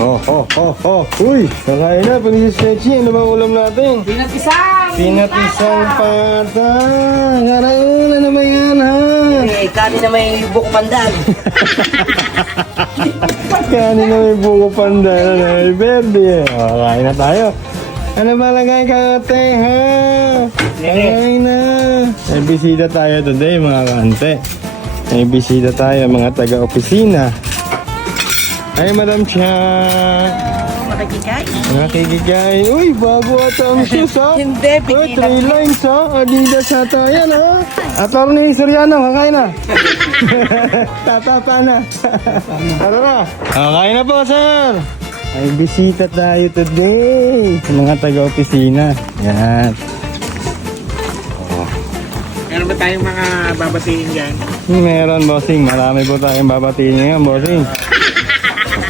Uy, kakain na. Pag-isis Pechi, ano bang ulam natin? Pinapisang! Pinapisang pata. Karaula naman yan, ha? Eh, kanin na may buko pandan. Kanin na may buko panda. Ay, berde. Kakain na tayo. Ano ba lagay ka, ate, ha? Kakain na. May bisita tayo today, mga kante. May bisita tayo, mga taga-opisina. Ay, Madam Chia. Makikikain. Nakikikain. Uy, bago ata ang shoes, ha? Hindi, Uy, pigilan. 3 lines, ha? Adidas ata yan, ha? Attorney Soriano, kakain na. Tatapa na. Tara na. Kakain na po, sir. May bisita tayo today. Mga taga-opisina. Yan. Meron ba tayong mga babatiin dyan? Meron, bossing. Marami po tayong babatiin ngayon, bossing.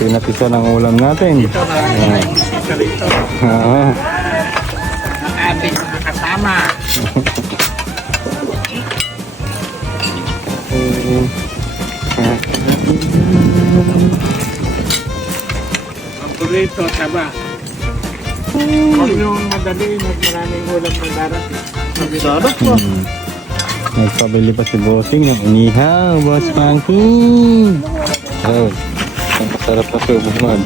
Pinapisa ng ulam natin. Ito, marami bisita rito. Oo. Mga ating mga kasama. Ang burrito, taba. Huwag yung madali, maraming ulam na darating. Sarap po. Nagpabili pa si Bossing ng inihaw, Boss Funky. Oh, ang sarap na subungan.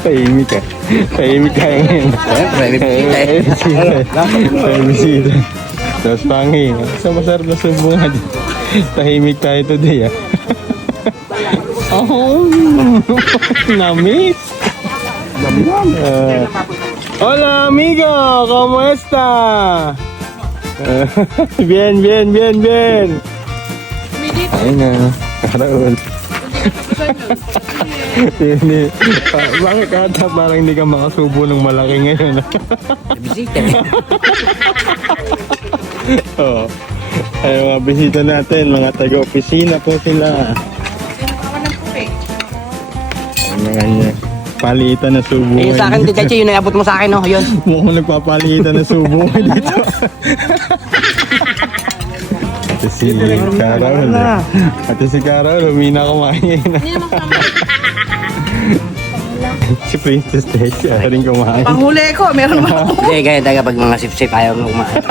Tahimik ka. Tahimik ka ngayon. May bisita eh. May bisita. Boss Funky, sa masarap na subungan. Tahimik tayo today, ah. Oh, na-miss. Hola amigo, ¿cómo está? Bien. Ayun na, Raul. Hindi. Bakit ata parang hindi ka makasubo ng malaki ngayon? Bisita. Oo. Ay, mga bisita natin, mga taga-opisina po sila. Ano kanya? Palitan na subo. Eh, sa akin, Tita Che, yun ang abot mo sa akin, no? Yun. Mukhang nagpapalitan na subo dito. Ate si Carol. Ate si Carol, humina kumain. Si Princess Tess, rin kumain. Panghuli ko, meron ba ako? Hindi, kaya taga pag mga sip-sip ayaw mo kumain.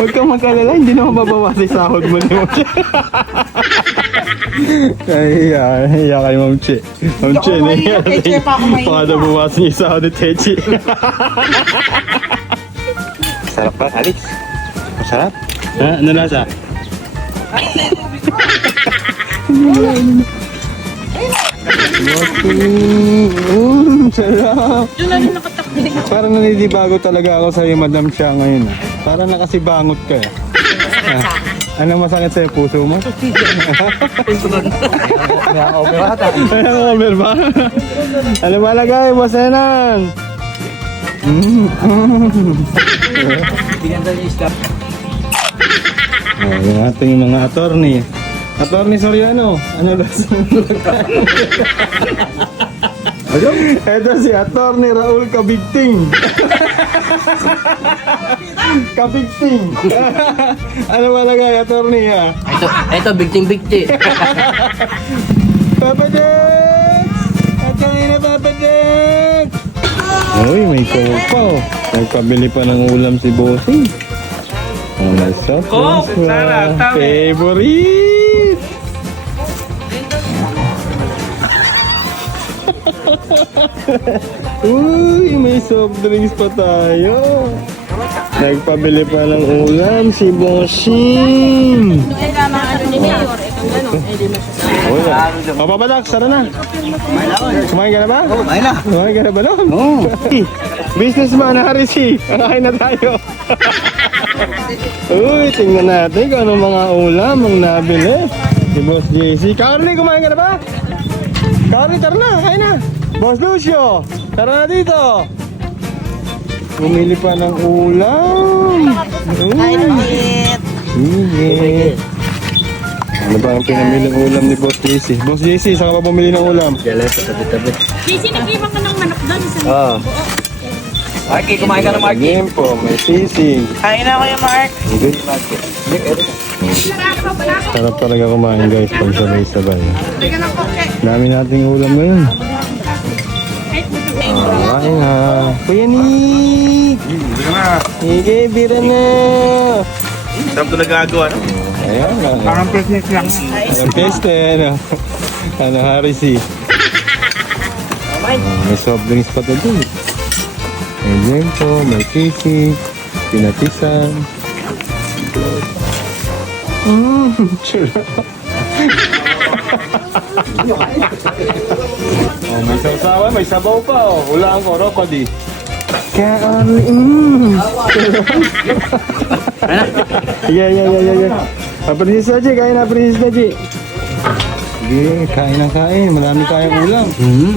Huwag kang mag-alala, hindi naman bababa sa sahod mo ni Ma'am Che. Nahiya kay Ma'am Che. Ma'am Che, nahiya. Kay Che pa ako mahiya. Baka nabuwasan niya yung sahod ni Techi. Sarap ba, Alex? Masarap? Ha? Ano lasa? Sarap. Doon na rin nakatakbi. Parang naninibago talaga ako sa'yo, Madam Chia, ngayon. Parang nakasibangot ka. Anong masakit sa'yo, puso mo? Over ba? Ano malagay, Boss Enan? Yung ating mga attorney. Attorney Soriano, ano ba sa ito si Attorney Raul Kabigting. Kabigting. Ano malagay, Attorney, ha? Ito, bigting-bigti. Papa Dex! At kanina, Papa Dex! Uy, may coke pa, oh. Nagpabili pa ng ulam si Bossing. Ang soft Coke, drinks, sarap, tama. favorite! Uy, may soft drinks pa tayo. Nagpabili pa ng ulam si Bossing. O, Papa Dax, tara na. Kumain ka na ba? Oo, kumain na. Kumain ka na ba nun? Oo. Businessman na Harisi. Kakain na tayo. Uy, tingnan natin kung anong mga ulam ang nabili. Si Boss JC. Carly, kumain ka na ba? Carly, tara na. Kain na. Boss Lucio, tara na dito. Bumili pa ng ulam. Kain ulit. Sige. Ano ba ang pinamiling ulam ni Boss JC? Boss JC, saan ka pa bumili ng ulam? Dala sa tabi-tabi. Sisi, nag-iwan ka ng manok doon. Ah. Marky, kumain ka na, Marky. Game po, may sisig. Kain na kayo, Mark. Good. Sarap talaga kumain guys pag sabay-sabay. Bigyan ng koke. Dami nating ulam ngayon. Kain na. Kuya Nick! Sige, bira na. Sarap ito nagagawa, no? Ayan na. Parang business lang. Ang peste, ano? Ano, Harisi? May soft drinks pa to dun. May lento, may kiki, pinatisan. Chula. May sasawa, may sabaw pa, oh. Hulaan ko, Ropadi. Kaya, Yeah. Princess Naji, kain na, Princess Naji. Sige, kain na kain. Marami tayong ulam.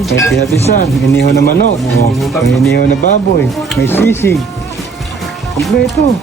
May pinatisan, inihaw na manok, may inihaw na baboy, may sisig. Kompleto.